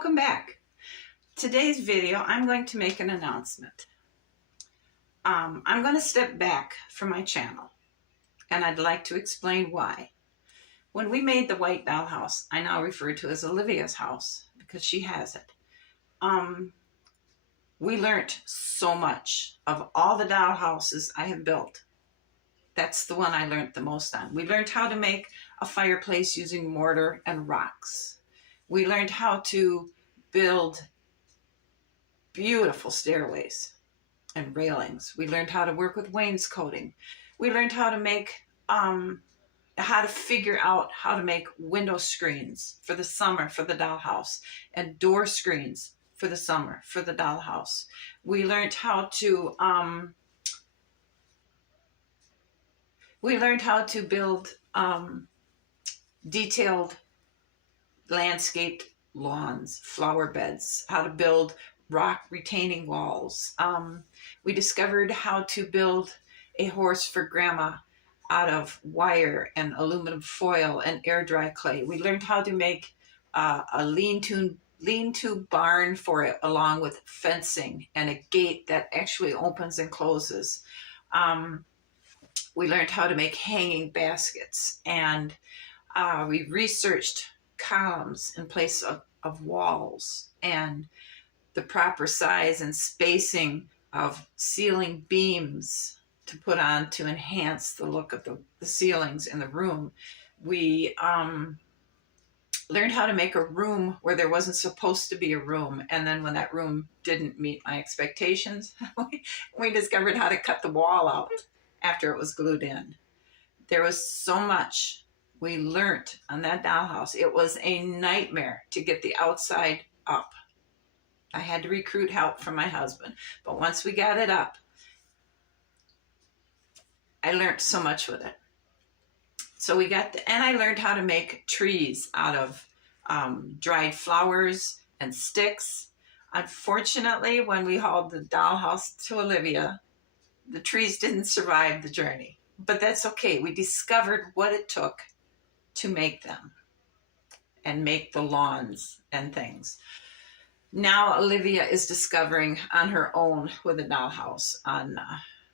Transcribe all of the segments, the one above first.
welcome back. Today's video, I'm going to make an announcement. I'm going to step back from my channel, and I'd like to explain why. When we made the white dollhouse, I now refer to as Olivia's house because she has it. We learned so much of all the dollhouses I have built. That's the one I learned the most on. We learned how to make a fireplace using mortar and rocks. We learned how to build beautiful stairways and railings. We learned how to work with wainscoting. We learned how to make, how to figure out how to make window screens for the summer for the dollhouse and door screens for the summer for the dollhouse. We learned how to, build detailed landscaped lawns, flower beds, how to build rock retaining walls. We discovered how to build a horse for grandma out of wire and aluminum foil and air dry clay. We learned how to make a lean-to barn for it, along with fencing and a gate that actually opens and closes. We learned how to make hanging baskets, and we researched columns in place of walls and the proper size and spacing of ceiling beams to put on to enhance the look of the ceilings in the room. We learned how to make a room where there wasn't supposed to be a room, and then when that room didn't meet my expectations, we discovered how to cut the wall out after it was glued in. There was so much we learned on that dollhouse. It was a nightmare to get the outside up. I had to recruit help from my husband, but once we got it up, I learned so much with it. So and I learned how to make trees out of dried flowers and sticks. Unfortunately, when we hauled the dollhouse to Olivia, the trees didn't survive the journey, but that's okay. We discovered what it took to make them and make the lawns and things. Now Olivia is discovering on her own with a dollhouse on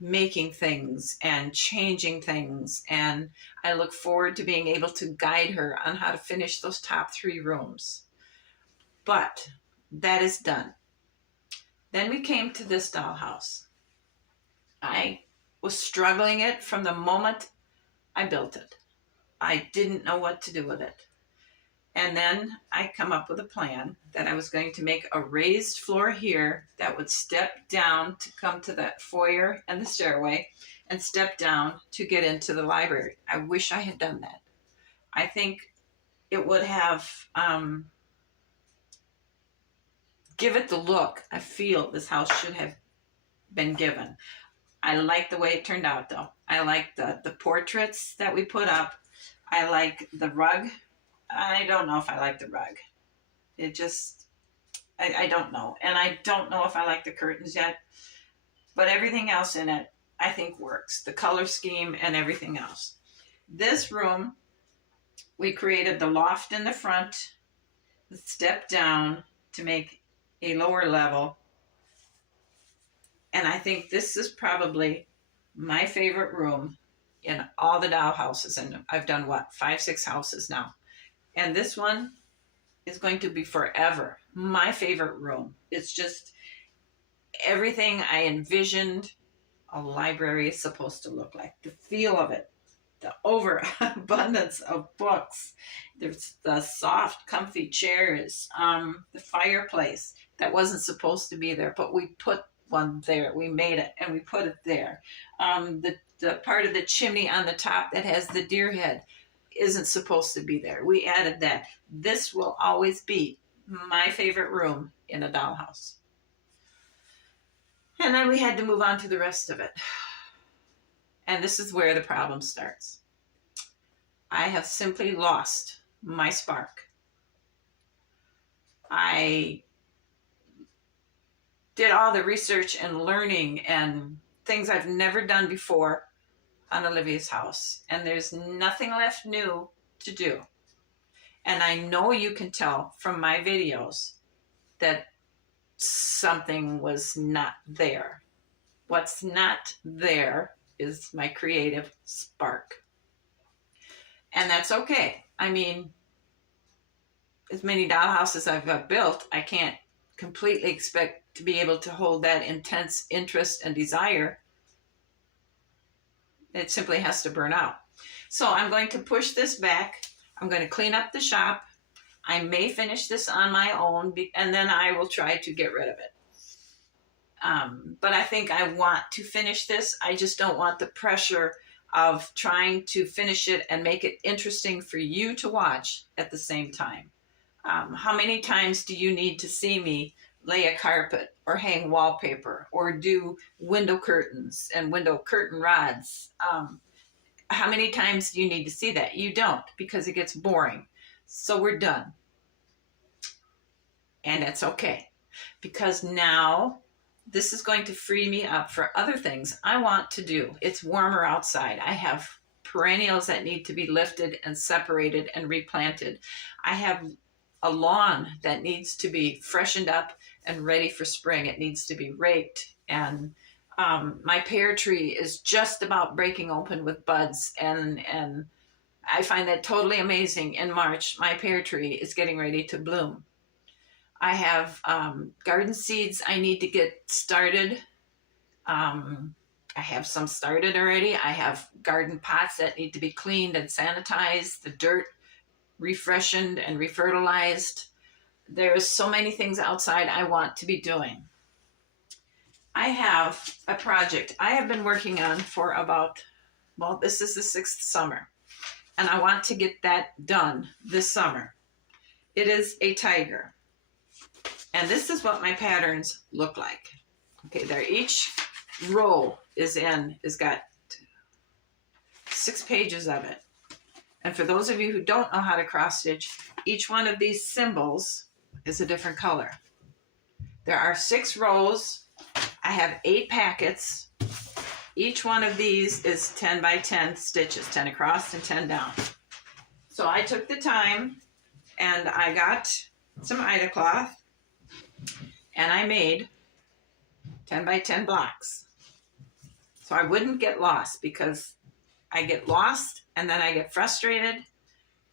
making things and changing things, and I look forward to being able to guide her on how to finish those top 3 rooms. But that is done. Then we came to this dollhouse. I was struggling it from the moment I built it. I didn't know what to do with it. And then I come up with a plan that I was going to make a raised floor here that would step down to come to that foyer and the stairway, and step down to get into the library. I wish I had done that. I think it would have give it the look I feel this house should have been given. I like the way it turned out, though. I like the portraits that we put up. I like the rug. I don't know if I like the rug. It just, I don't know. And I don't know if I like the curtains yet. But everything else in it, I think works. The color scheme and everything else. This room, we created the loft in the front, the step down to make a lower level. And I think this is probably my favorite room in all the dollhouses. And I've done, what, 5, 6 houses now. And this one is going to be forever my favorite room. It's just everything I envisioned a library is supposed to look like. The feel of it, the overabundance of books, there's the soft, comfy chairs, the fireplace that wasn't supposed to be there, but we put one there. We made it and we put it there. The part of the chimney on the top that has the deer head isn't supposed to be there. We added that. This will always be my favorite room in a dollhouse. And then we had to move on to the rest of it. And this is where the problem starts. I have simply lost my spark. I did all the research and learning and things I've never done before on Olivia's house, and there's nothing left new to do. And I know you can tell from my videos that something was not there. What's not there is my creative spark. And that's okay. I mean, as many dollhouses I've built, I can't completely expect to be able to hold that intense interest and desire. It simply has to burn out. So I'm going to push this back. I'm going to clean up the shop. I may finish this on my own, and then I will try to get rid of it. But I think I want to finish this. I just don't want the pressure of trying to finish it and make it interesting for you to watch at the same time. How many times do you need to see me lay a carpet or hang wallpaper or do window curtains and window curtain rods? How many times do you need to see that? You don't, because it gets boring. So we're done. And it's okay, because now this is going to free me up for other things I want to do. It's warmer outside. I have perennials that need to be lifted and separated and replanted. I have a lawn that needs to be freshened up and ready for spring. It needs to be raked. And my pear tree is just about breaking open with buds. And I find that totally amazing. In March, my pear tree is getting ready to bloom. I have garden seeds I need to get started. I have some started already. I have garden pots that need to be cleaned and sanitized, the dirt refreshened and refertilized. There's so many things outside I want to be doing. I have a project I have been working on for about, well, this is the 6th summer, and I want to get that done this summer. It is a tiger. And this is what my patterns look like. Okay, there, each row is got 6 pages of it. And for those of you who don't know how to cross stitch, each one of these symbols is a different color. There are 6 rows. I have 8 packets. Each one of these is 10 by 10 stitches, 10 across and 10 down. So I took the time and I got some Ida cloth, and I made 10 by 10 blocks. So I wouldn't get lost, because I get lost and then I get frustrated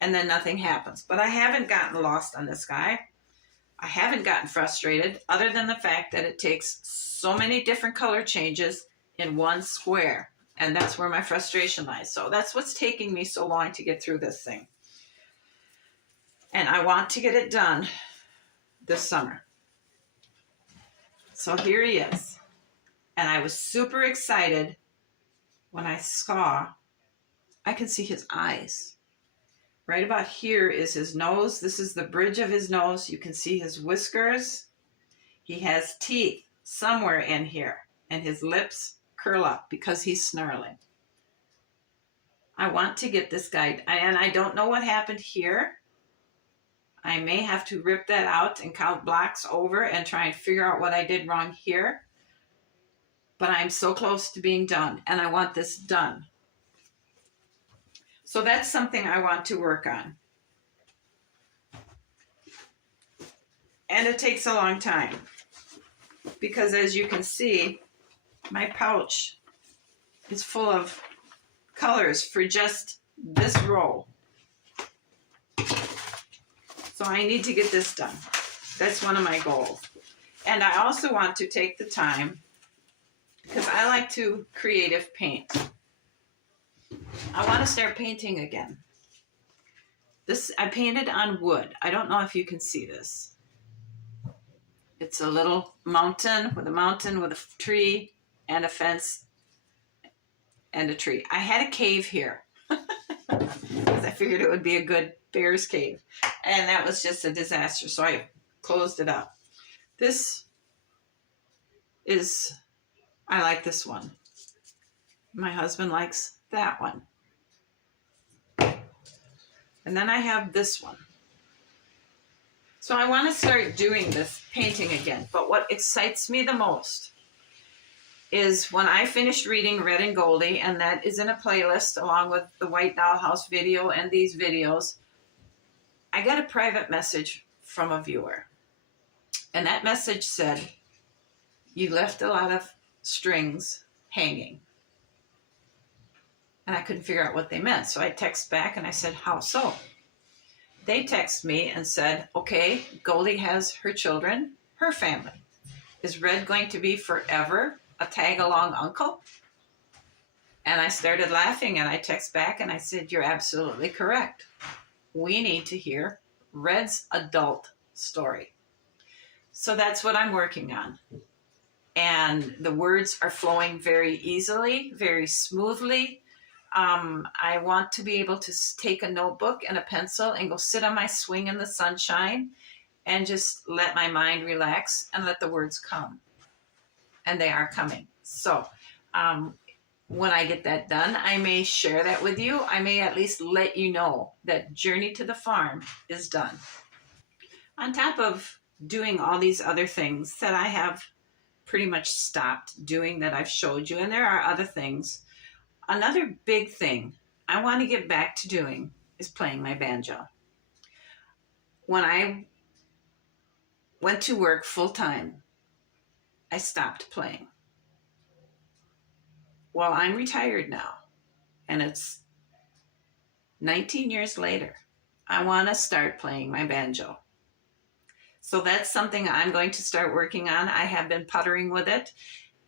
and then nothing happens. But I haven't gotten lost on this guy. I haven't gotten frustrated, other than the fact that it takes so many different color changes in one square. And that's where my frustration lies. So that's what's taking me so long to get through this thing. And I want to get it done this summer. So here he is. And I was super excited when I saw, I can see his eyes. Right about here is his nose. This is the bridge of his nose. You can see his whiskers. He has teeth somewhere in here, and his lips curl up because he's snarling. I want to get this guy, and I don't know what happened here. I may have to rip that out and count blocks over and try and figure out what I did wrong here. But I'm so close to being done, and I want this done. So that's something I want to work on. And it takes a long time, because as you can see, my pouch is full of colors for just this row. So I need to get this done. That's one of my goals. And I also want to take the time, because I like to creative paint. I want to start painting again. This I painted on wood. I don't know if you can see this. It's a little mountain with a tree and a fence and a tree. I had a cave here because I figured it would be a good bear's cave. And that was just a disaster, so I closed it up. This is, I like this one. My husband likes that one. And then I have this one. So I want to start doing this painting again. But what excites me the most is when I finished reading Red and Goldie, and that is in a playlist along with the White Dollhouse video and these videos, I got a private message from a viewer. And that message said, you left a lot of strings hanging. And I couldn't figure out what they meant. So I text back and I said, how so? They text me and said, okay, Goldie has her children, her family. Is Red going to be forever a tag-along uncle? And I started laughing and I text back and I said, you're absolutely correct. We need to hear Red's adult story. So that's what I'm working on. And the words are flowing very easily, very smoothly. I want to be able to take a notebook and a pencil and go sit on my swing in the sunshine and just let my mind relax and let the words come. And they are coming. So when I get that done, I may share that with you. I may at least let you know that Journey to the Farm is done. On top of doing all these other things that I have pretty much stopped doing that I've showed you, and there are other things. Another big thing I want to get back to doing is playing my banjo. When I went to work full time, I stopped playing. Well, I'm retired now, and it's 19 years later. I want to start playing my banjo. So that's something I'm going to start working on. I have been puttering with it,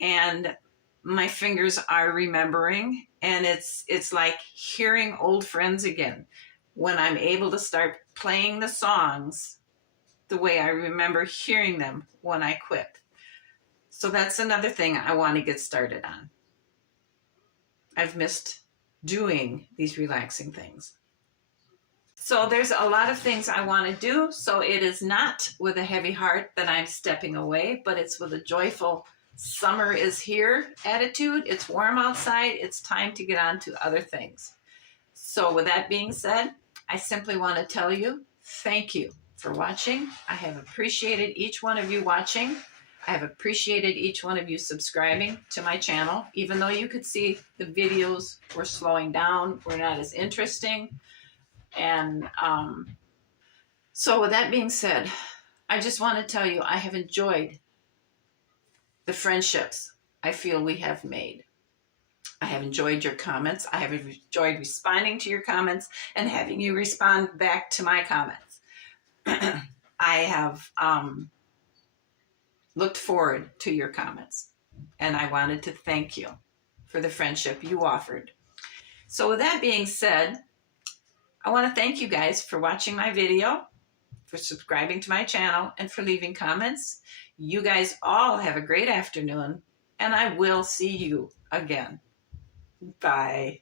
and my fingers are remembering, and it's like hearing old friends again when I'm able to start playing the songs the way I remember hearing them when I quit. So that's another thing I want to get started on. I've missed doing these relaxing things. So there's a lot of things I want to do. So it is not with a heavy heart that I'm stepping away, but it's with a joyful summer is here attitude. It's warm outside. It's time to get on to other things. So with that being said, I simply want to tell you, thank you for watching. I have appreciated each one of you watching. I have appreciated each one of you subscribing to my channel, even though you could see the videos were slowing down, were not as interesting. And so with that being said, I just want to tell you I have enjoyed the friendships I feel we have made. I have enjoyed your comments. I have enjoyed responding to your comments and having you respond back to my comments. I have looked forward to your comments, and I wanted to thank you for the friendship you offered. So with that being said, I want to thank you guys for watching my video, for subscribing to my channel, and for leaving comments. You guys all have a great afternoon, and I will see you again. Bye.